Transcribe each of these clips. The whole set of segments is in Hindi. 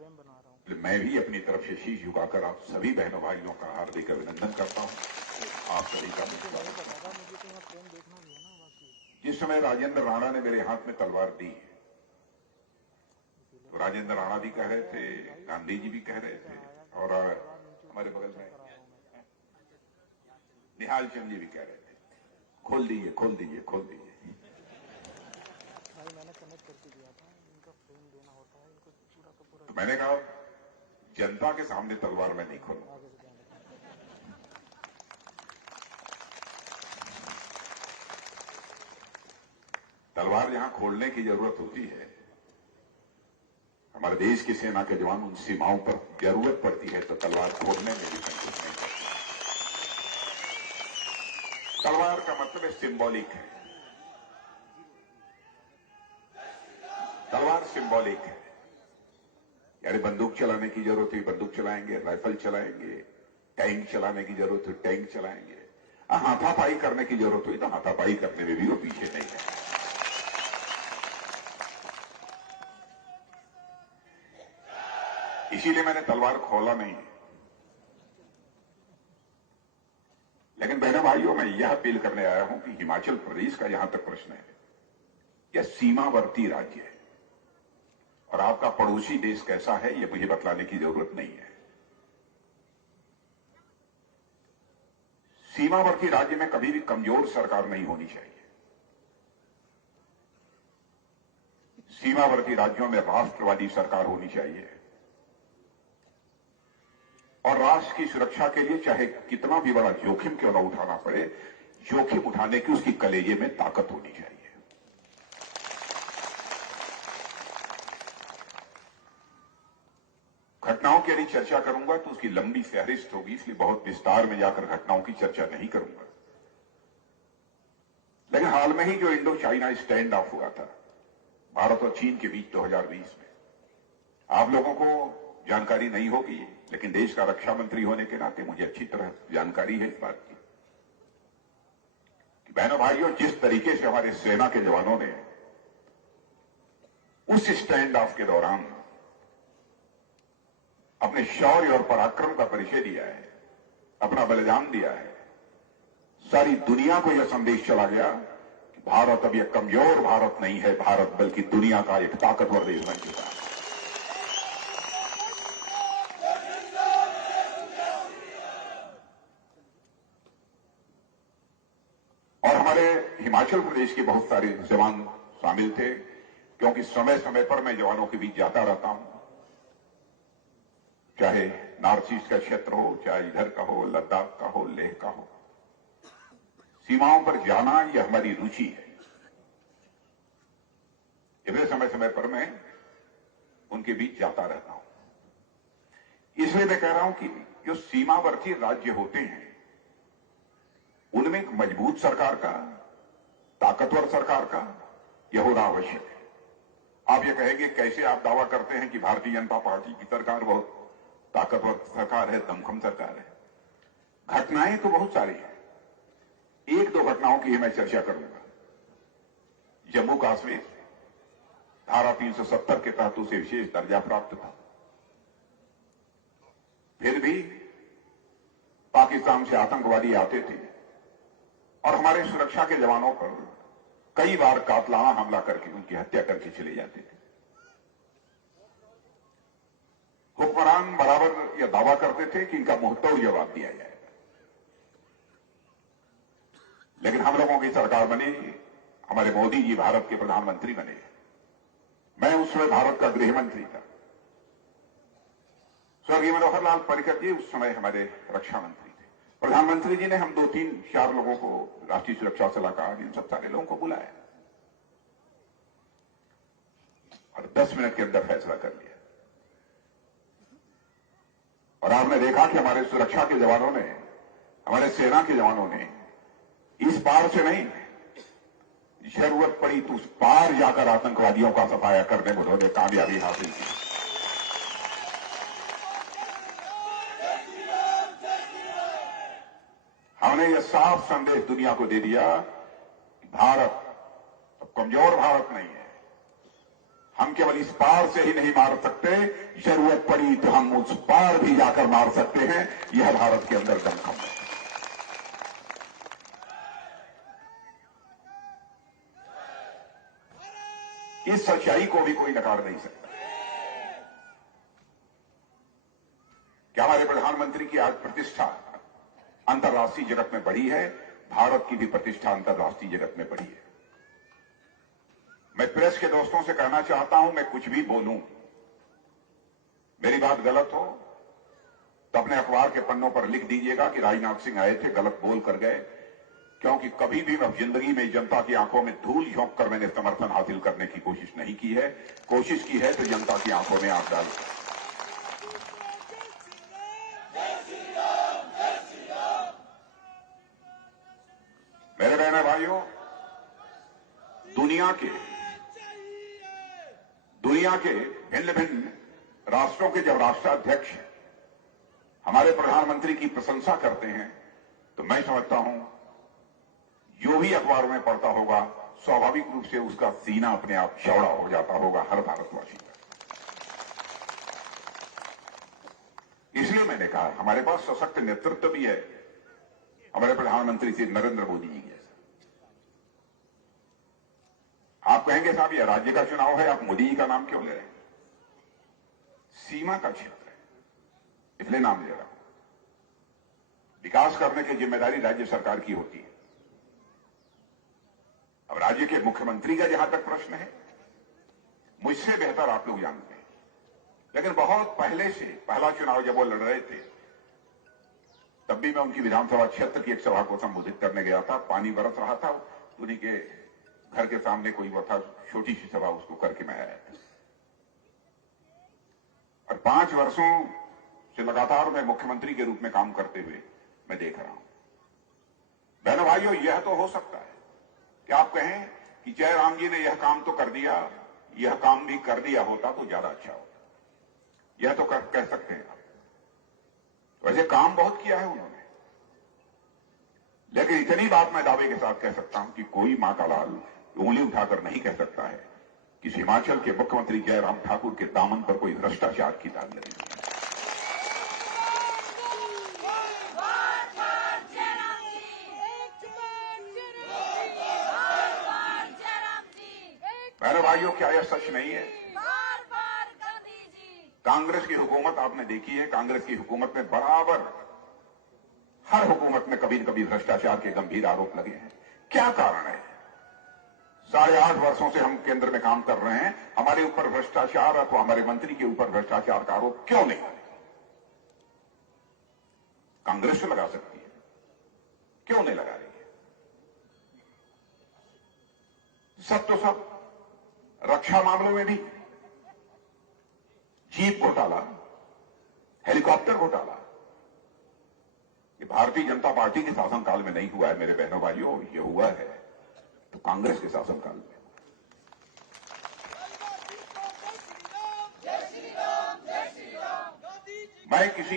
फ्रेम बना रहा हूँ। मैं भी अपनी तरफ से शीश झुकाकर आप सभी बहनों भाइयों का हार्दिक अभिनंदन करता हूँ। आप सभी का मुझे नहीं पता था, मुझे तो यहाँ फ्रेम देखना भी है ना बाकी। जिस समय राजेंद्र राणा ने मेरे हाथ में तलवार दी, तो राजेंद्र राणा भी कह रहे थे, गांधी जी भी कह रहे थे, और हमारे बगल में निहाल चंद जी भी कह रहे थे, खोल दीजिए खोल दीजिए खोल दीजिए। भाई मैंने कनेक्ट करके दिया था, इनका फ्रेम देना होता है, इनको पूरा का पूरा। तो मैंने कहा जनता के सामने तलवार मैं नहीं खोलूंगा। आगे से ध्यान रखना। तलवार जहां खोलने की जरूरत होती है, हमारे देश की सेना के जवान उन सीमाओं पर जरूरत पड़ती है तो तलवार खोलने में भी संकोच नहीं करते। तलवार का मतलब सिंबॉलिक है, तलवार सिंबॉलिक है। यानी बंदूक चलाने की जरूरत हुई बंदूक चलाएंगे, राइफल चलाएंगे, टैंक चलाने की जरूरत हुई टैंक चलाएंगे, हाथापाई करने की जरूरत हुई तो हाथापाई करने में भी वो पीछे नहीं है। इसीलिए मैंने तलवार खोला नहीं। लेकिन बहनों भाइयों, मैं यह अपील करने आया हूं कि हिमाचल प्रदेश का जहां तक प्रश्न है, यह सीमावर्ती राज्य है और आपका पड़ोसी देश कैसा है यह मुझे बतलाने की जरूरत नहीं है। सीमावर्ती राज्य में कभी भी कमजोर सरकार नहीं होनी चाहिए। सीमावर्ती राज्यों में राष्ट्रवादी सरकार होनी चाहिए और राष्ट्र की सुरक्षा के लिए चाहे कितना भी बड़ा जोखिम क्यों न उठाना पड़े, जोखिम उठाने की उसकी कलेजे में ताकत होनी चाहिए। घटनाओं की यदि चर्चा करूंगा तो उसकी लंबी फहरिस्त होगी, इसलिए बहुत विस्तार में जाकर घटनाओं की चर्चा नहीं करूंगा। लेकिन हाल में ही जो इंडो चाइना स्टैंड ऑफ हुआ था भारत और चीन के बीच 2020 में, आप लोगों को जानकारी नहीं होगी, लेकिन देश का रक्षा मंत्री होने के नाते मुझे अच्छी तरह जानकारी है इस बात की कि बहनों भाइयों, जिस तरीके से हमारे सेना के जवानों ने उस स्टैंड ऑफ के दौरान अपने शौर्य और पराक्रम का परिचय दिया है, अपना बलिदान दिया है, सारी दुनिया को यह संदेश चला गया कि भारत अब यह कमजोर भारत नहीं है, भारत बल्कि दुनिया का एक ताकतवर देश बन चुका है। और हमारे हिमाचल प्रदेश के बहुत सारे जवान शामिल थे, क्योंकि समय समय पर मैं जवानों के बीच जाता रहता हूं, चाहे नॉर्थ ईस्ट का क्षेत्र हो, चाहे इधर का हो, लद्दाख का हो, लेह का हो। सीमाओं पर जाना यह हमारी रुचि है। इसलिए समय समय पर मैं उनके बीच जाता रहता हूं। इसलिए मैं कह रहा हूं कि जो सीमावर्ती राज्य होते हैं उनमें एक मजबूत सरकार का, ताकतवर सरकार का यह होना आवश्यक है। आप ये कहेंगे कैसे आप दावा करते हैं कि भारतीय जनता पार्टी की सरकार बहुत ताकतवर सरकार है, दमखम सरकार है। घटनाएं तो बहुत सारी हैं, एक दो घटनाओं की ही मैं चर्चा करूंगा। जम्मू कश्मीर धारा 370 के तहत उसे विशेष दर्जा प्राप्त था, फिर भी पाकिस्तान से आतंकवादी आते थे और हमारे सुरक्षा के जवानों पर कई बार कातलाना हमला करके उनकी हत्या करके चले जाते थे। हुक्मरान बराबर यह दावा करते थे कि इनका मुंहतोड़ जवाब दिया जाएगा, लेकिन हम लोगों की सरकार बनी, हमारे मोदी जी भारत के प्रधानमंत्री बने, मैं उस समय भारत का गृह मंत्री था, स्वर्गीय मनोहर लाल पर्रिकर जी उस समय हमारे रक्षा मंत्री थे। प्रधानमंत्री जी ने हम 2-3-4 लोगों को, राष्ट्रीय सुरक्षा सलाहकार, इन सब सारे लोगों को बुलाया और 10 मिनट के अंदर फैसला कर लिया। और आपने देखा कि हमारे सुरक्षा के जवानों ने, हमारे सेना के जवानों ने इस पार से नहीं, जरूरत पड़ी तो उस पार जाकर आतंकवादियों का सफाया करने में उन्होंने कामयाबी हासिल की। हमने यह साफ संदेश दुनिया को दे दिया कि भारत अब कमजोर भारत नहीं है, हम केवल इस पार से ही नहीं मार सकते, जरूरत पड़ी तो हम उस पार भी जाकर मार सकते हैं। यह भारत के अंदर दमखम है। इस सच्चाई को भी कोई नकार नहीं सकता। क्या हमारे प्रधानमंत्री की आज प्रतिष्ठा अंतर्राष्ट्रीय जगत में बढ़ी है? भारत की भी प्रतिष्ठा अंतर्राष्ट्रीय जगत में बढ़ी है। मैं प्रेस के दोस्तों से कहना चाहता हूं, मैं कुछ भी बोलूं, मेरी बात गलत हो तो अपने अखबार के पन्नों पर लिख दीजिएगा कि राजनाथ सिंह आए थे, गलत बोल कर गए। क्योंकि कभी भी मैं जिंदगी में जनता की आंखों में धूल झोंक कर मैंने समर्थन हासिल करने की कोशिश नहीं की है। कोशिश की है तो जनता की आंखों में आंख डाल। मेरे बहन भाइयों, दुनिया के भिन्न भिन्न राष्ट्रों के जब राष्ट्राध्यक्ष हमारे प्रधानमंत्री की प्रशंसा करते हैं तो मैं समझता हूं जो भी अखबारों में पढ़ता होगा स्वाभाविक रूप से उसका सीना अपने आप चौड़ा हो जाता होगा हर भारतवासी का। इसलिए मैंने कहा हमारे पास सशक्त नेतृत्व भी है हमारे प्रधानमंत्री श्री नरेंद्र मोदी जी के। आप कहेंगे साहब यह राज्य का चुनाव है, आप मोदी जी का नाम क्यों ले रहे हैं? सीमा का क्षेत्र है इसलिए नाम ले रहा हूं। विकास करने की जिम्मेदारी राज्य सरकार की होती है। अब राज्य के मुख्यमंत्री का जहां तक प्रश्न है, मुझसे बेहतर आप लोग जानते हैं, लेकिन बहुत पहले से पहला चुनाव जब वो लड़ रहे थे तब भी मैं उनकी विधानसभा क्षेत्र की एक सभा को संबोधित करने गया था। पानी बरस रहा था, उन्हीं के घर के सामने कोई वो था, छोटी सी सभा, उसको करके मैं आया था। और 5 वर्षों से लगातार मैं मुख्यमंत्री के रूप में काम करते हुए मैं देख रहा हूं। बहनों भाइयों, यह तो हो सकता है कि आप कहें कि जयराम जी ने यह काम तो कर दिया, यह काम भी कर दिया होता तो ज्यादा अच्छा होता। यह तो कह सकते हैं आप। वैसे काम बहुत किया है उन्होंने, लेकिन इतनी बात मैं दावे के साथ कह सकता हूं कि कोई मां का लाल उंगली उठाकर नहीं कह सकता है कि हिमाचल के मुख्यमंत्री जयराम ठाकुर के दामन पर कोई भ्रष्टाचार की दाग लगी। मेरे भाइयों, क्या यह सच नहीं है? कांग्रेस की हुकूमत आपने देखी है, कांग्रेस की हुकूमत में बराबर हर हुकूमत में कभी न कभी भ्रष्टाचार के गंभीर आरोप लगे हैं। क्या कारण है? 8.5 वर्षों से हम केंद्र में काम कर रहे हैं, हमारे ऊपर भ्रष्टाचार अथवा हमारे मंत्री के ऊपर भ्रष्टाचार का आरोप क्यों नहीं? कांग्रेस तो लगा सकती है, क्यों नहीं लगा रही है? सब तो सब रक्षा मामलों में भी जीप घोटाला, हेलीकॉप्टर घोटाला, ये भारतीय जनता पार्टी के शासनकाल में नहीं हुआ है मेरे बहनों भाइयों, ये हुआ है तो कांग्रेस के शासनकाल में। मैं किसी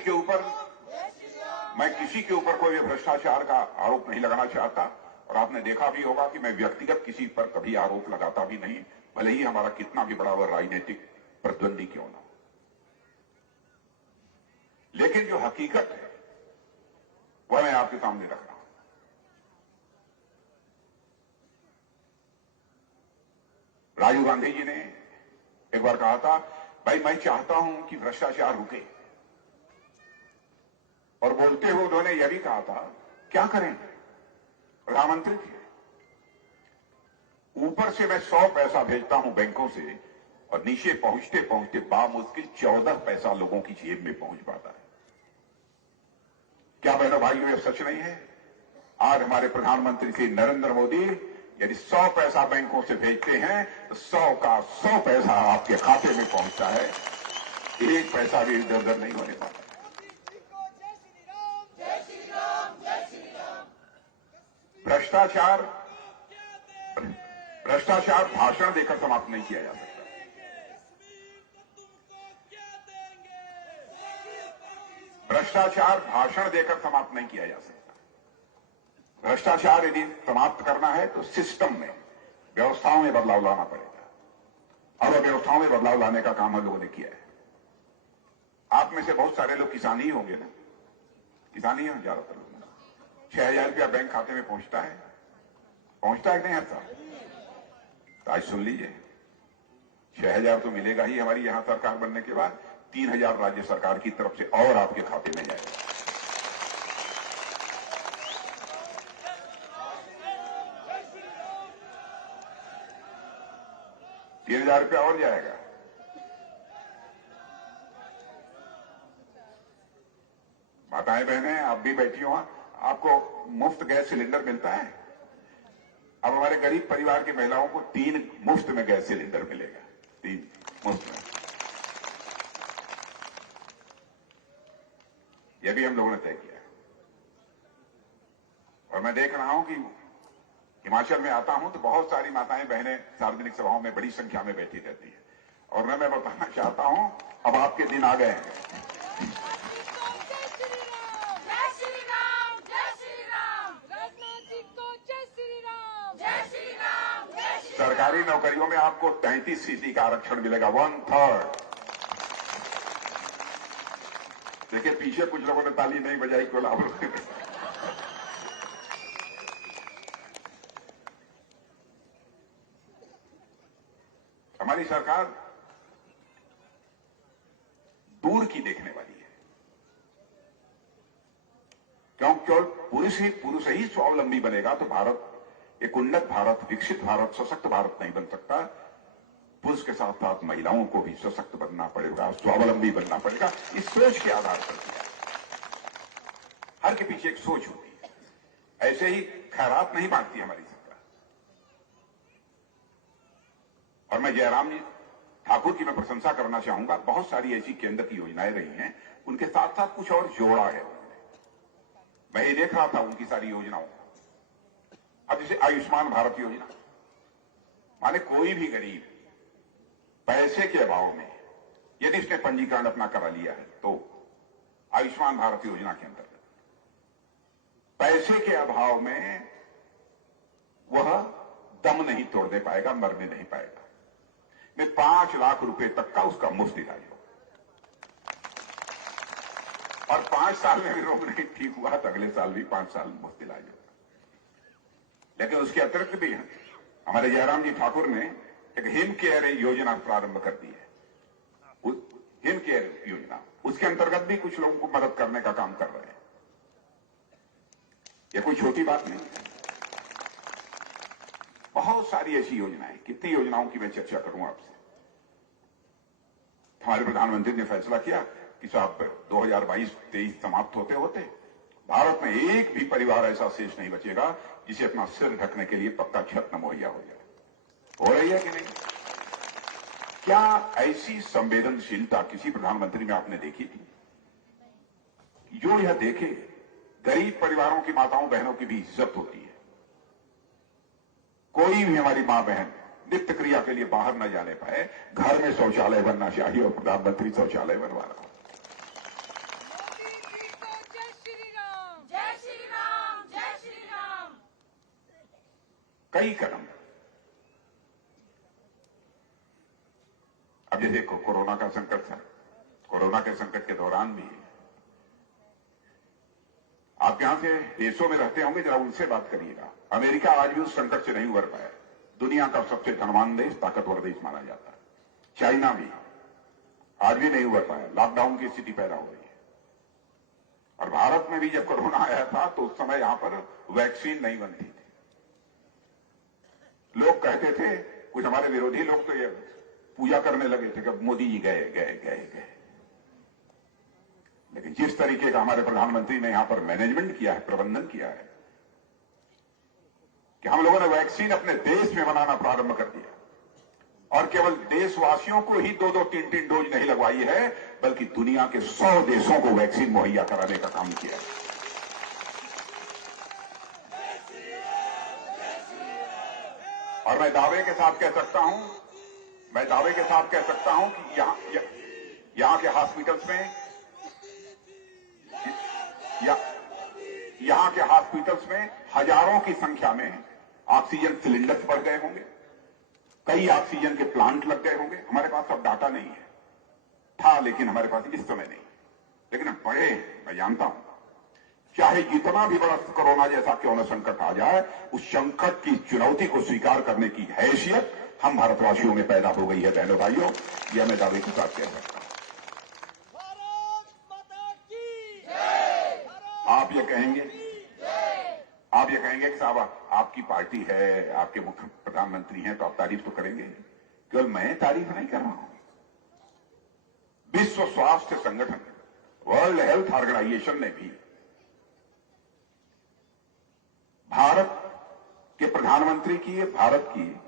के ऊपर कोई भ्रष्टाचार का आरोप नहीं लगाना चाहता, और आपने देखा भी होगा कि मैं व्यक्तिगत किसी पर कभी आरोप लगाता भी नहीं, भले ही हमारा कितना भी बड़ा राजनीतिक प्रतिद्वंदी क्यों ना हो। लेकिन जो हकीकत है वह मैं आपके सामने रख रहा हूं। राजीव गांधी जी ने एक बार कहा था, भाई मैं चाहता हूं कि भ्रष्टाचार रुके, और बोलते हुए उन्होंने यह भी कहा था, क्या करें प्रधानमंत्री जी, ऊपर से मैं 100 पैसा भेजता हूं बैंकों से, और नीचे पहुंचते पहुंचते बामुश्किल 14 पैसा लोगों की जेब में पहुंच पाता है। क्या बहनों भाइयों ये सच नहीं है? आज हमारे प्रधानमंत्री श्री नरेंद्र मोदी यदि 100 पैसा बैंकों से भेजते हैं तो 100 का 100 पैसा आपके खाते में पहुंचता है, 1 पैसा भी इधर उधर नहीं होने पाता। भ्रष्टाचार भाषण देकर समाप्त नहीं किया जा सकता। भ्रष्टाचार भाषण देकर समाप्त नहीं किया जा सकता। भ्रष्टाचार यदि समाप्त करना है तो सिस्टम में, व्यवस्थाओं में बदलाव लाना पड़ेगा। अब व्यवस्थाओं में बदलाव लाने का काम हम लोगों ने किया है। आप में से बहुत सारे लोग किसान ही होंगे ना, किसान ही हैं ज्यादातर लोग। 6,000 रुपया बैंक खाते में पहुंचता है कि नहीं हर साल? तो आज सुन लीजिए, 6,000 तो मिलेगा ही हमारी यहां सरकार बनने के बाद, 3,000 राज्य सरकार की तरफ से और आपके खाते में जाएगा। 3,000 रुपया और जाएगा। माताएं बहनें, आप भी बैठी हो, आपको मुफ्त गैस सिलेंडर मिलता है। अब हमारे गरीब परिवार की महिलाओं को 3 मुफ्त में गैस सिलेंडर मिलेगा, 3 मुफ्त में। यह भी हम लोगों ने तय किया। और मैं देख रहा हूं कि हिमाचल में आता हूं तो बहुत सारी माताएं बहनें सार्वजनिक सभाओं में बड़ी संख्या में बैठी रहती है। और मैं बताना चाहता हूं, अब आपके दिन आ गए हैं। सरकारी नौकरियों में आपको 33% का आरक्षण मिलेगा, 1/3। देखिए पीछे कुछ लोगों ने ताली नहीं बजाई, केवल आप लोगों ने। हमारी सरकार दूर की देखने वाली है, क्योंकि केवल पुरुष ही स्वावलंबी बनेगा तो भारत एक उन्नत भारत, विकसित भारत, सशक्त भारत नहीं बन सकता। पुरुष के साथ साथ महिलाओं को भी सशक्त बनना पड़ेगा, स्वावलंबी बनना पड़ेगा। इस सोच के आधार पर किया। हर के पीछे एक सोच होती है, ऐसे ही खैरात नहीं बांटती हमारी सरकार। और मैं जयराम जी ठाकुर की मैं प्रशंसा करना चाहूंगा। बहुत सारी ऐसी केंद्र की योजनाएं रही हैं, उनके साथ साथ कुछ और जोड़ा है उन्होंने। मैं ये देख रहा था उनकी सारी योजनाओं को। अब जैसे आयुष्मान भारत योजना, माने कोई भी गरीब पैसे के अभाव में यदि उसने पंजीकरण अपना करा लिया है तो आयुष्मान भारत योजना के अंतर्गत पैसे के अभाव में वह दम नहीं तोड़ने पाएगा, मरने नहीं पाएगा। में 5 लाख रुपए तक का उसका मुफ्त इलाज होगा। और 5 साल में भी रोग नहीं ठीक हुआ तो अगले साल भी 5 साल मुफ्त इलाज होगा। लेकिन उसके अतिरिक्त भी हमारे जयराम जी ठाकुर ने एक हिम केयर योजना प्रारंभ कर दी है। हिम केयर योजना, उसके अंतर्गत भी कुछ लोगों को मदद करने का काम कर रहे हैं। यह कोई छोटी बात नहीं है। बहुत सारी ऐसी योजनाएं, कितनी योजनाओं की मैं चर्चा करूं आपसे। हमारे प्रधानमंत्री ने फैसला किया कि साहब 2022-23 समाप्त होते होते भारत में एक भी परिवार ऐसा शेष नहीं बचेगा जिसे अपना सिर ढकने के लिए पक्का छत न मुहैया हो जाए। हो रही है कि नहीं? क्या ऐसी संवेदनशीलता किसी प्रधानमंत्री में आपने देखी थी? जो यह देखे गरीब परिवारों की माताओं बहनों की भी इज्जत होती है। कोई भी हमारी मां बहन नित्य क्रिया के लिए बाहर न जाने पाए, घर में शौचालय बनना चाहिए और प्रधानमंत्री शौचालय बनवा रहा हूं। कई कदम। अब जैसे कोरोना का संकट था, कोरोना के संकट के दौरान भी आप यहां से देशों में रहते होंगे, जरा उनसे बात करिएगा। अमेरिका आज भी उस संकट से नहीं उबर पाया। दुनिया का सबसे धनवान देश, ताकतवर देश माना जाता है। चाइना भी आज भी नहीं उबर पाया, लॉकडाउन की स्थिति पैदा हो रही है। और भारत में भी जब कोरोना आया था तो उस समय यहां पर वैक्सीन नहीं बनती थी। लोग कहते थे, कुछ हमारे विरोधी लोग तो ये पूजा करने लगे थे कि मोदी जी गए गए गए गए। लेकिन जिस तरीके का हमारे प्रधानमंत्री ने यहां पर मैनेजमेंट किया है, प्रबंधन किया है, कि हम लोगों ने वैक्सीन अपने देश में बनाना प्रारंभ कर दिया। और केवल देशवासियों को ही 2-2, 3-3 डोज नहीं लगवाई है, बल्कि दुनिया के 100 देशों को वैक्सीन मुहैया कराने का काम किया है। और मैं दावे के साथ कह सकता हूं कि यहां के हॉस्पिटल्स में हजारों की संख्या में ऑक्सीजन सिलेंडर्स बढ़ गए होंगे। कई ऑक्सीजन के प्लांट लग गए होंगे, हमारे पास अब डाटा नहीं है, था लेकिन हमारे पास इस समय नहीं। लेकिन अब पढ़े, मैं जानता हूं, चाहे जितना भी बड़ा कोरोना जैसा क्यों न संकट आ जाए, उस संकट की चुनौती को स्वीकार करने की हैसियत हम भारतवासियों में पैदा हो गई है। बहनों भाइयों, यह मैं दावे के साथ कह सकता हूं। आप ये कहेंगे कि साहब आपकी पार्टी है, आपके मुख्य प्रधानमंत्री हैं, तो आप तारीफ तो करेंगे। केवल मैं तारीफ नहीं कर रहा हूं, विश्व स्वास्थ्य संगठन, वर्ल्ड हेल्थ ऑर्गेनाइजेशन ने भी भारत के प्रधानमंत्री की, भारत की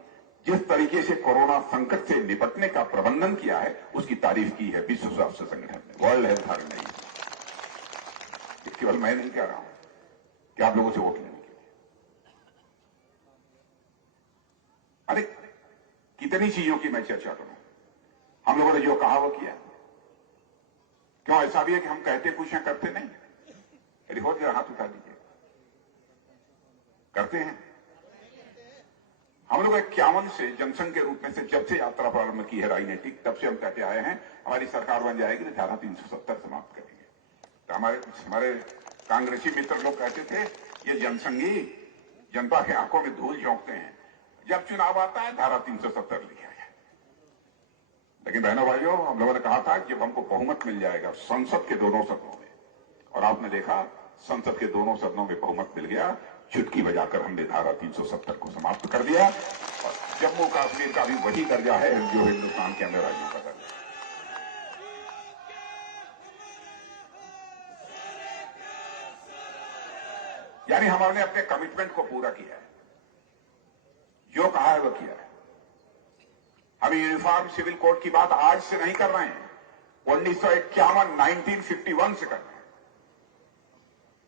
जिस तरीके से कोरोना संकट से निपटने का प्रबंधन किया है, उसकी तारीफ की है विश्व स्वास्थ्य संगठन ने, वर्ल्ड हेल्थ ऑर्गेनाइजेशन। केवल मैं नहीं कह रहा हूं कि आप लोगों से वोट लेने के लिए। अरे कितनी चीजों की मैं चर्चा करूं, हम लोगों ने जो कहा वो किया। क्यों ऐसा भी है कि हम कहते कुछ हैं, करते नहीं? अरे हो जरा हाथ उठा दीजिए, करते हैं। हम लोग 51 से जनसंघ के रूप में से जब से यात्रा प्रारंभ की है राजनीतिक, तब से हम कहते आए हैं हमारी सरकार बन जाएगी तो धारा 370 समाप्त करेंगे। तो हमारे कांग्रेसी मित्र लोग कहते थे ये जनसंघी जनता के आंखों में धूल झोंकते हैं, जब चुनाव आता है धारा 370 लिखा है। लेकिन बहनों भाइयों, हम लोगों ने कहा था जब हमको बहुमत मिल जाएगा संसद के दोनों सदनों में, और आपने देखा संसद के दोनों सदनों में बहुमत मिल गया, चुटकी बजाकर हमने धारा 370 को समाप्त कर दिया। और जम्मू कश्मीर का भी वही दर्जा है जो हिंदुस्तान के अन्य राज्यों का दर्जा। यानी हमने अपने कमिटमेंट को पूरा किया है, जो कहा है वो किया है। हम यूनिफॉर्म सिविल कोड की बात आज से नहीं कर रहे हैं, 1951 से कर रहे हैं।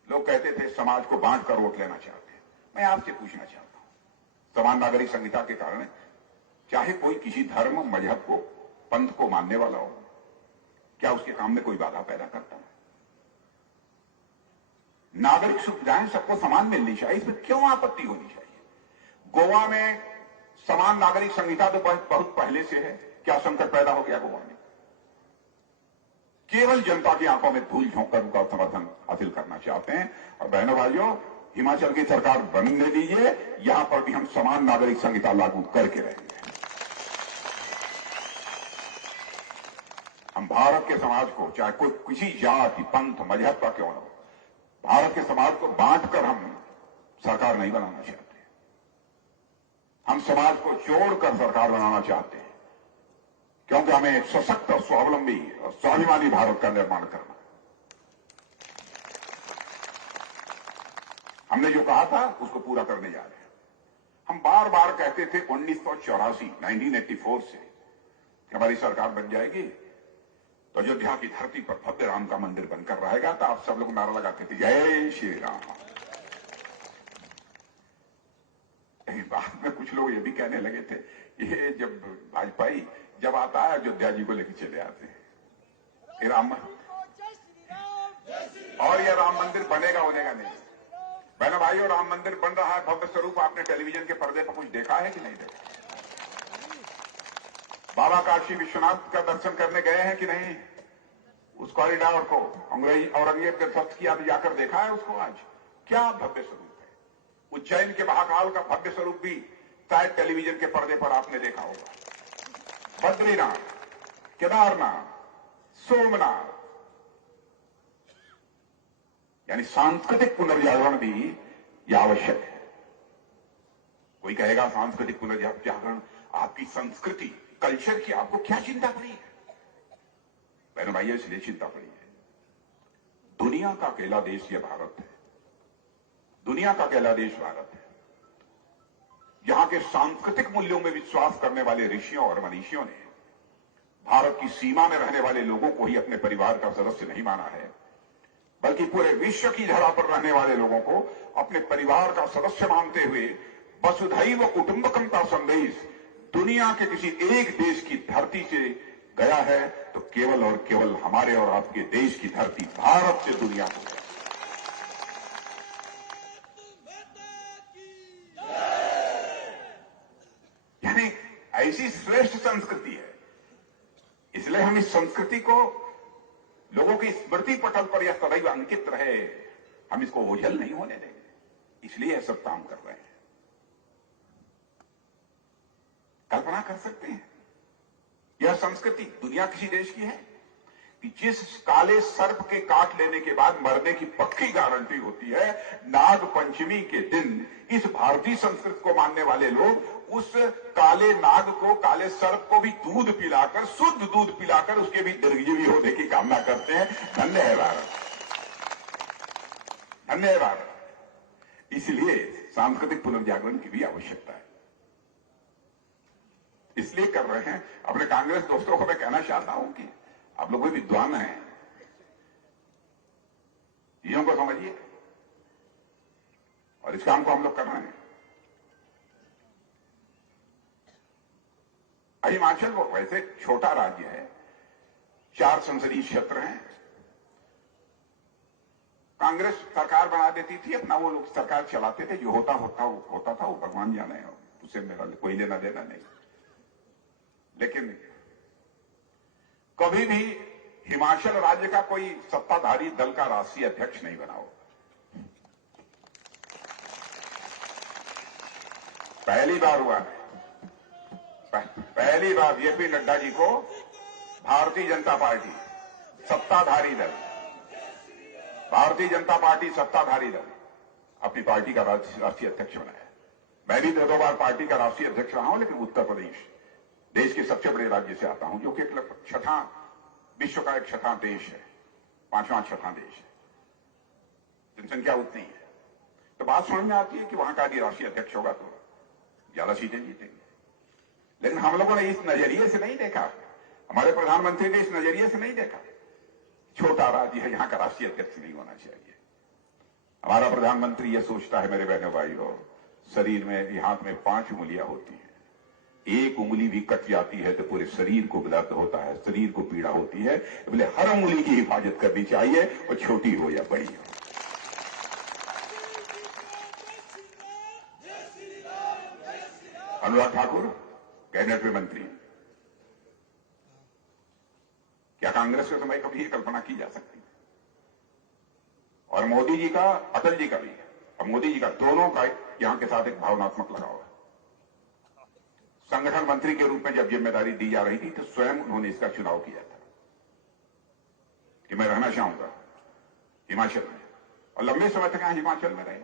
लोग कहते थे समाज को बांटकर वोट लेना चाहते हैं। मैं आपसे पूछना चाहता हूं, समान नागरिक संहिता के कारण चाहे कोई किसी धर्म, मजहब को, पंथ को मानने वाला हो, क्या उसके काम में कोई बाधा पैदा करता है? नागरिक सुविधाएं सबको समान मिलनी चाहिए, इसमें क्यों आपत्ति होनी चाहिए? गोवा में समान नागरिक संहिता तो बहुत पहले से है, क्या संकट पैदा हो गया गोवा में? केवल जनता की आंखों में धूल झोंककर उनका समर्थन हासिल करना चाहते हैं। और बहनों भाइयों, हिमाचल की सरकार बनने दीजिए, यहां पर भी हम समान नागरिक संहिता लागू करके रहेंगे। हम भारत के समाज को, चाहे कोई किसी जाति, पंथ, मजहब का क्यों न हो, भारत के समाज को बांटकर हम सरकार नहीं बनाना चाहते। हम समाज को जोड़कर सरकार बनाना चाहते हैं, क्योंकि हमें एक सशक्त और स्वावलंबी और स्वाभिमानी भारत का निर्माण करना। हमने जो कहा था उसको पूरा करने जा रहे हैं। हम बार बार कहते थे 1984 से कि हमारी सरकार बन जाएगी तो अयोध्या की धरती पर भव्य राम का मंदिर बनकर रहेगा। तो आप सब लोग नारा लगाते थे जय श्री राम। बाद में कुछ लोग ये भी कहने लगे थे, ये जब भाजपाई जब आता है अयोध्या जी को लेकर चले आते हैं, राम और ये राम मंदिर बनेगा होनेगा नहीं। बहनों भाइयों, राम मंदिर बन रहा है, भव्य स्वरूप। आपने टेलीविजन के पर्दे पर कुछ देखा है कि नहीं देखा? बाबा काशी विश्वनाथ का दर्शन करने गए हैं कि नहीं? उस कॉरिडोर को औरंगजेब के ध्वस्त किया, जाकर देखा है उसको? आज क्या भव्य स्वरूप है। उज्जैन के महाकाल का भव्य स्वरूप भी शायद टेलीविजन के पर्दे पर आपने देखा होगा। बद्रीनाथ, केदारनाथ, सोमनाथ, यानी सांस्कृतिक पुनर्जागरण भी यह आवश्यक है। कोई कहेगा सांस्कृतिक पुनर्जागरण, आपकी संस्कृति, कल्चर की आपको क्या चिंता पड़ी है? बहनों भाइयों, इसलिए चिंता पड़ी है, दुनिया का अकेला देश यह भारत है। दुनिया का अकेला देश भारत है। यहां के सांस्कृतिक मूल्यों में विश्वास करने वाले ऋषियों और मनीषियों ने भारत की सीमा में रहने वाले लोगों को ही अपने परिवार का सदस्य नहीं माना है, बल्कि पूरे विश्व की धरा पर रहने वाले लोगों को अपने परिवार का सदस्य मानते हुए वसुधैव कुटुंबकम का संदेश दुनिया के किसी एक देश की धरती से गया है तो केवल और केवल हमारे और आपके देश की धरती भारत से दुनिया को गया। यानी संस्कृति को लोगों की स्मृति पटल पर यह सदैव अंकित रहे, हम इसको ओझल नहीं होने देंगे। इसलिए यह सब काम कर रहे हैं। कल्पना कर सकते हैं, यह संस्कृति दुनिया किसी देश की है कि जिस काले सर्प के काट लेने के बाद मरने की पक्की गारंटी होती है, नाग पंचमी के दिन इस भारतीय संस्कृति को मानने वाले लोग उस काले नाग को, काले सर्प को भी दूध पिलाकर, शुद्ध दूध पिलाकर उसके भी दीर्घजीवी होने की कामना करते हैं। धन्य है भारत, धन्य है भारत। इसलिए सांस्कृतिक पुनर्जागरण की भी आवश्यकता है, इसलिए कर रहे हैं। अपने कांग्रेस दोस्तों को मैं कहना चाहता हूं कि आप लोग भी विद्वान हैं, चीजों को समझिए और इस काम को हम लोग कर रहे हैं। हिमाचल वो वैसे छोटा राज्य है, 4 संसदीय क्षेत्र हैं। कांग्रेस सरकार बना देती थी, अपना वो लोग सरकार चलाते थे, जो होता था वो भगवान जाने, उससे मेरा कोई लेना देना नहीं। लेकिन कभी भी हिमाचल राज्य का कोई सत्ताधारी दल का राष्ट्रीय अध्यक्ष नहीं बना हो। पहली बार हुआ है, पहली बार जेपी नड्डा जी को भारतीय जनता पार्टी सत्ताधारी दल, भारतीय जनता पार्टी सत्ताधारी दल अपनी पार्टी का राष्ट्रीय अध्यक्ष बनाया। मैं भी 2 बार पार्टी का राष्ट्रीय अध्यक्ष रहा हूं, लेकिन उत्तर प्रदेश देश के सबसे बड़े राज्य से आता हूं, जो कि एक छठा, विश्व का एक छठा देश है, 5वां छठा देश है, जनसंख्या उतनी है। तो बात समझ में आती है कि वहां का भी राष्ट्रीय अध्यक्ष होगा तो ज्यादा सीटें जीतेंगे। लेकिन हम लोगों ने इस नजरिए से नहीं देखा, हमारे प्रधानमंत्री ने इस नजरिए से नहीं देखा। छोटा राज्य है, यहां का राष्ट्रीय अध्यक्ष नहीं होना चाहिए। हमारा प्रधानमंत्री यह सोचता है, मेरे बहनों भाइयों, शरीर में, हाथ में 5 उंगलियां होती हैं, एक उंगली भी कट जाती है तो पूरे शरीर को दर्द होता है, शरीर को पीड़ा होती है। बोले हर उंगली की हिफाजत करनी चाहिए, वो छोटी हो या बड़ी हो। अनुराग ठाकुर कैबिनेट में मंत्री, क्या कांग्रेस के समय कभी कल्पना की जा सकती? और मोदी जी का, अटल जी का भी, और मोदी जी का, दोनों का यहां के साथ एक भावनात्मक लगाव है। संगठन मंत्री के रूप में जब जिम्मेदारी दी जा रही थी तो स्वयं उन्होंने इसका चुनाव किया था कि मैं रहना चाहूंगा हिमाचल में, और लंबे समय तक यहां हिमाचल में रहे।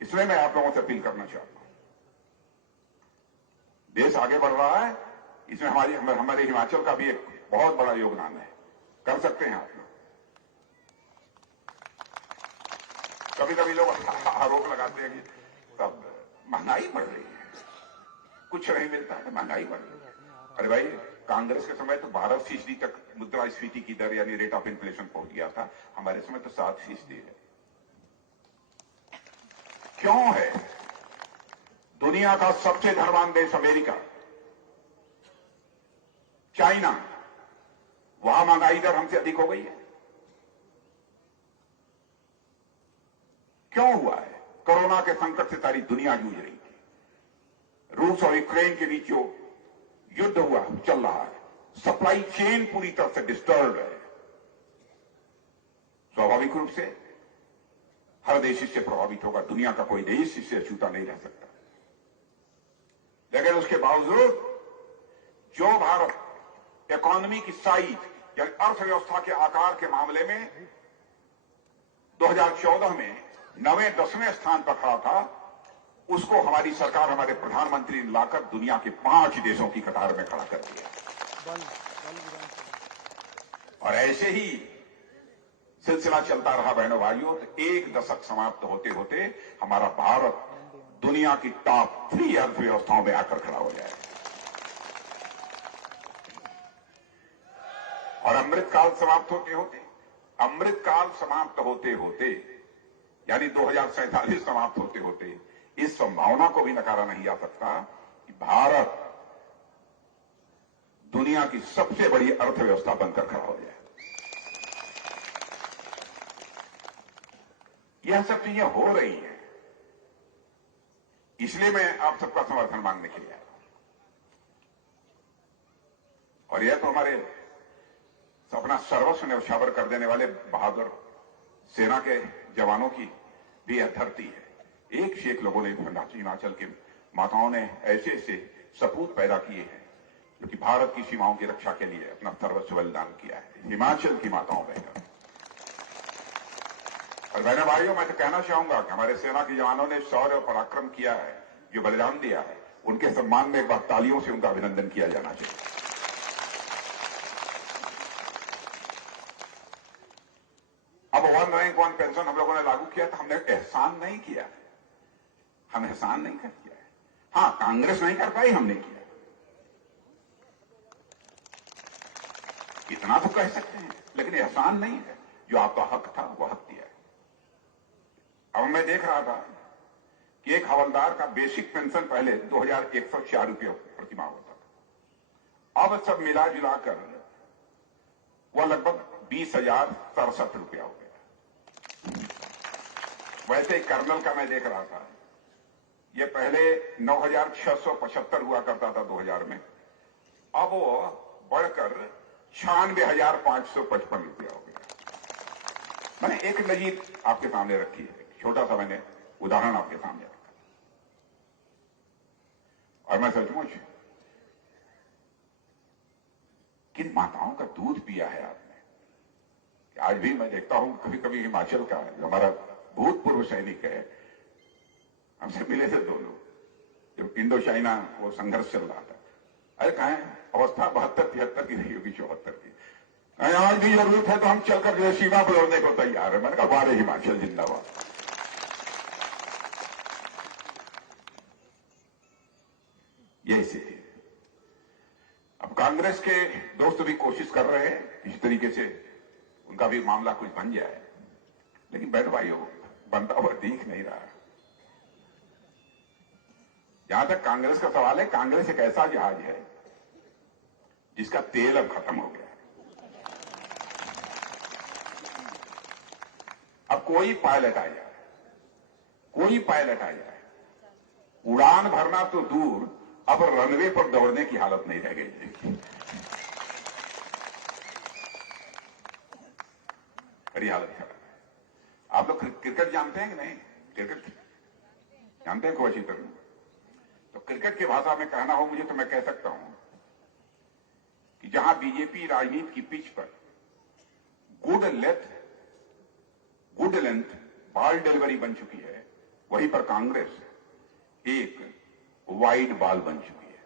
इसलिए मैं आप लोगों से अपील करना चाहता हूं, देश आगे बढ़ रहा है, इसमें हमारे हिमाचल का भी एक बहुत बड़ा योगदान है। कर सकते हैं आप लोग। कभी कभी लोग आरोप लगाते हैं कि तब महंगाई बढ़ रही है, कुछ नहीं मिलता है, महंगाई बढ़ रही है। अरे भाई, कांग्रेस के समय तो 12% तक मुद्रास्फीति की दर यानी रेट ऑफ इन्फ्लेशन पहुंच गया था, हमारे समय तो 7% है। क्यों है? दुनिया का सबसे धनवान देश अमेरिका, चाइना, वहां महंगाई दर हमसे अधिक हो गई है। क्यों हुआ है? कोरोना के संकट से सारी दुनिया जूझ रही थी। रूस और यूक्रेन के बीच जो युद्ध हुआ, चल रहा है, सप्लाई चेन पूरी तरह से डिस्टर्ब है। स्वाभाविक रूप से हर देश इससे प्रभावित होगा, दुनिया का कोई देश इससे अछूता नहीं रह सकता। लेकिन उसके बावजूद जो भारत इकोनॉमी की साइज यानी अर्थव्यवस्था के आकार के मामले में 2014 में 9वें 10वें स्थान पर खड़ा था, उसको हमारी सरकार, हमारे प्रधानमंत्री ने लाकर दुनिया के 5 देशों की कतार में खड़ा कर दिया। और ऐसे ही सिलसिला चलता रहा बहनों भाइयों, तो 1 दशक समाप्त होते होते हमारा भारत दुनिया की टॉप 3 अर्थव्यवस्थाओं में आकर खड़ा हो जाए। और अमृतकाल समाप्त होते होते यानी 2047 समाप्त होते होते इस संभावना को भी नकारा नहीं जा सकता कि भारत दुनिया की सबसे बड़ी अर्थव्यवस्था बनकर खड़ा हो जाए। यह सब चीजें हो रही हैं, इसलिए मैं आप सबका समर्थन मांगने के लिए आया हूं। और यह तो हमारे अपना सर्वस्व न्यौछावर कर देने वाले बहादुर सेना के जवानों की भी यह धरती है। एक से एक लोगों ने हिमाचल की माताओं ने ऐसे ऐसे सपूत पैदा किए हैं जो कि भारत की सीमाओं की रक्षा के लिए अपना सर्वस्व बलिदान किया है। हिमाचल की माताओं बहनों और बहनों भाइयों, मैं तो कहना चाहूंगा कि हमारे सेना के जवानों ने शौर्य और पराक्रम किया है, जो बलिदान दिया है, उनके सम्मान में एक बार तालियों से उनका अभिनंदन किया जाना चाहिए। अब 1 रैंक 1 पेंशन हम लोगों ने लागू किया था, हमने एहसान नहीं किया, हम एहसान नहीं कर किया है। हाँ, कांग्रेस नहीं कर पाई, हमने किया, इतना तो कह सकते हैं, लेकिन एहसान नहीं है। जो आपका हक था वो हक दिया है। अब मैं देख रहा था कि एक हवलदार का बेसिक पेंशन पहले 2104 रुपये प्रति माह होता था, अब सब मिला जुलाकर वह लगभग 20,067 रुपया हो गया। वैसे ही कर्नल का मैं देख रहा था, यह पहले 9,675 हुआ करता था 2000 में, अब वो बढ़कर 96,555 रुपया हो गया। मैंने एक नजीर आपके सामने रखी है, छोटा सा मैंने उदाहरण आपके सामने रखा, और मैं सचमुच किन माताओं का दूध पिया है आपने। आज भी मैं देखता हूं, कभी कभी हिमाचल का जो हमारा भूतपूर्व सैनिक है, हमसे मिले थे 2 लोग, जब इंडो चाइना वो संघर्ष चल रहा था। अरे कहा अवस्था 72-73 की नहीं होगी, 74 की। आज भी जरूरत है तो हम चलकर जो सीमा पर लड़ने को तैयार है। मैंने कहा वारे हिमाचल जिंदाबाद। ये स्थिति है। अब कांग्रेस के दोस्त भी कोशिश कर रहे हैं इस तरीके से उनका भी मामला कुछ बन जाए, लेकिन बहन भाइयों बनता हुआ दिख नहीं रहा। जहां तक कांग्रेस का सवाल है, कांग्रेस एक ऐसा जहाज है जिसका तेल अब खत्म हो गया है। अब कोई पायलट आ जाए, कोई पायलट आ जाए, उड़ान भरना तो दूर, अब रनवे पर दौड़ने की हालत नहीं रह गई। बड़ी हालत खराब है। आप लोग क्रिकेट जानते हैं कि नहीं? क्रिकेट जानते हैं कोशिश में? तो क्रिकेट की भाषा में कहना हो मुझे तो मैं कह सकता हूं कि जहां बीजेपी राजनीति की पिच पर गुड लेंथ बॉल डिलीवरी बन चुकी है, वहीं पर कांग्रेस एक वाइड बॉल बन चुकी है।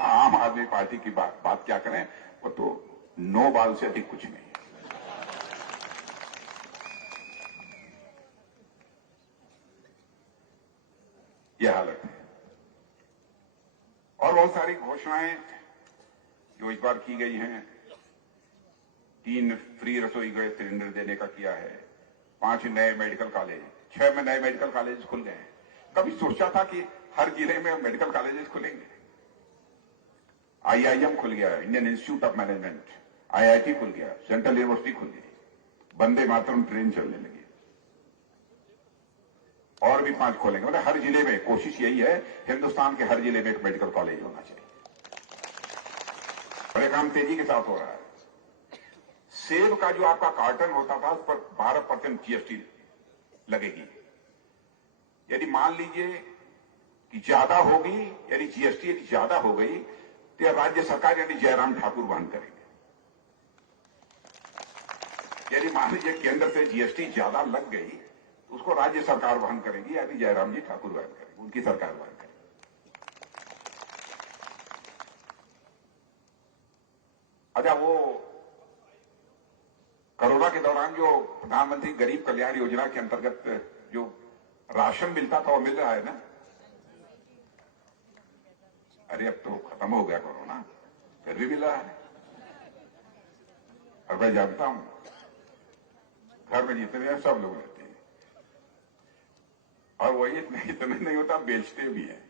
आम आदमी पार्टी की बात क्या करें, वो तो नो बॉल से अधिक कुछ नहीं है। यह हालत है। और बहुत सारी घोषणाएं जो इस बार की गई हैं, 3 फ्री रसोई गैस सिलेंडर देने का किया है, 5 नए मेडिकल कॉलेज, 6 में नए मेडिकल कॉलेज खुल गए हैं। कभी सोचा था कि हर जिले में मेडिकल कॉलेजेस खुलेंगे? IIM खुल गया, Indian institute of management, IIT खुल गया, सेंट्रल यूनिवर्सिटी खुल गई, वंदे मातरम ट्रेन चलने लगी, और भी 5 खोलेंगे। मतलब हर जिले में कोशिश यही है, हिंदुस्तान के हर जिले में एक मेडिकल कॉलेज होना चाहिए, और ये काम तेजी के साथ हो रहा है। सेब का जो आपका कार्टन होता था उस पर 12% GST लगेगी। यदि मान लीजिए कि ज्यादा होगी, यदि GST यदि ज्यादा हो गई तो राज्य सरकार यानी जयराम ठाकुर वहन करेंगे। यदि मान लीजिए केंद्र से GST ज्यादा लग गई तो उसको राज्य सरकार वहन करेगी, यानी जयराम जी ठाकुर वहन करेगी, उनकी सरकार वहन करेगी। अच्छा, वो कोरोना के दौरान जो प्रधानमंत्री गरीब कल्याण योजना के अंतर्गत जो राशन मिलता था वो मिल रहा है ना? अरे अब तो खत्म हो गया कोरोना, फिर भी मिल रहा है। और मैं जानता हूं घर में जितने हैं सब लोग रहते हैं, और वही इतने नहीं होता, बेचते भी हैं।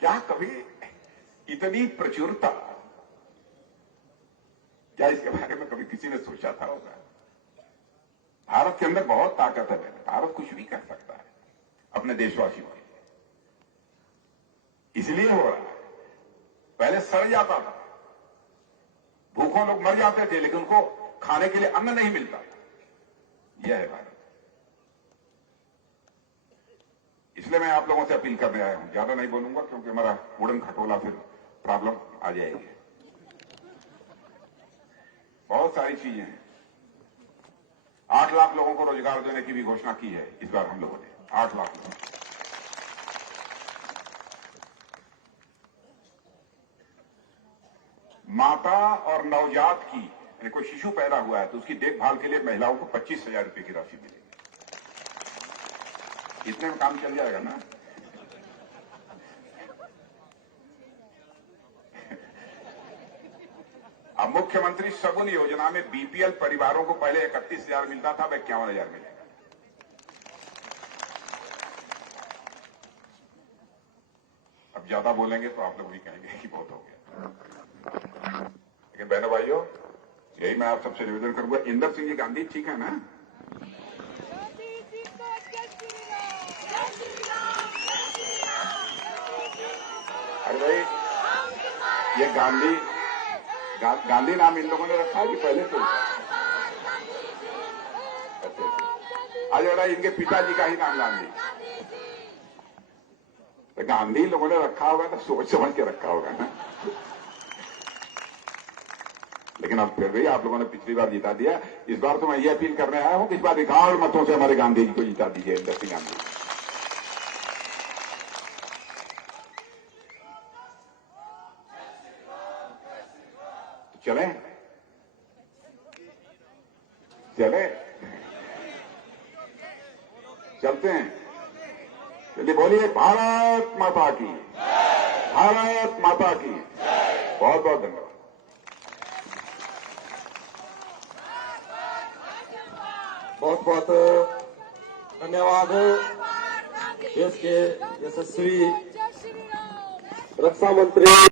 क्या कभी इतनी प्रचुरता, क्या इसके बारे में कभी किसी ने सोचा था होगा? भारत के अंदर बहुत ताकत है। भारत कुछ भी कर सकता है अपने देशवासियों के लिए, इसलिए हो रहा है। पहले सड़ जाता था, भूखों लोग मर जाते थे, लेकिन उनको खाने के लिए अन्न नहीं मिलता था। यह है भारत। इसलिए मैं आप लोगों से अपील करने आया हूं। ज्यादा नहीं बोलूंगा क्योंकि हमारा उड़न खटोला फिर प्रॉब्लम आ जाएगी। बहुत सारी चीजें हैं। 8 लाख लोगों को रोजगार देने की भी घोषणा की है इस बार हम लोगों ने। 8 लाख लोग। माता और नवजात की, यानी कोई शिशु पैदा हुआ है तो उसकी देखभाल के लिए महिलाओं को 25,000 रुपए की राशि मिलेगी। इतने में काम चल जाएगा ना। अब मुख्यमंत्री सगुन योजना में बीपीएल परिवारों को पहले 31,000 मिलता था, अब 51,000 मिलेगा। अब ज्यादा बोलेंगे तो आप लोग भी कहेंगे कि बहुत हो गया। लेकिन बहनों भाइयों, यही मैं आप सबसे निवेदन करूंगा। इंदर सिंह जी गांधी ठीक है ना? अरे भाई, ये गांधी नाम इन लोगों ने रखा है कि पहले से? आज बड़ा इनके पिताजी का ही नाम गांधी। तो गांधी लोगों ने रखा होगा तो सोच समझ के रखा होगा ना। लेकिन अब फिर भी आप लोगों ने पिछली बार जिता दिया। इस बार तो मैं ये अपील करने आया हूं कि इस बार रिकॉर्ड मतों से हमारे गांधी जी को जिता दीजिए, इंदर सिंह गांधी। चलें चलते हैं। चलिए बोलिए, भारत माता की, भारत माता की। बहुत बहुत धन्यवाद। बहुत बहुत धन्यवाद। देश के यशस्वी रक्षा मंत्री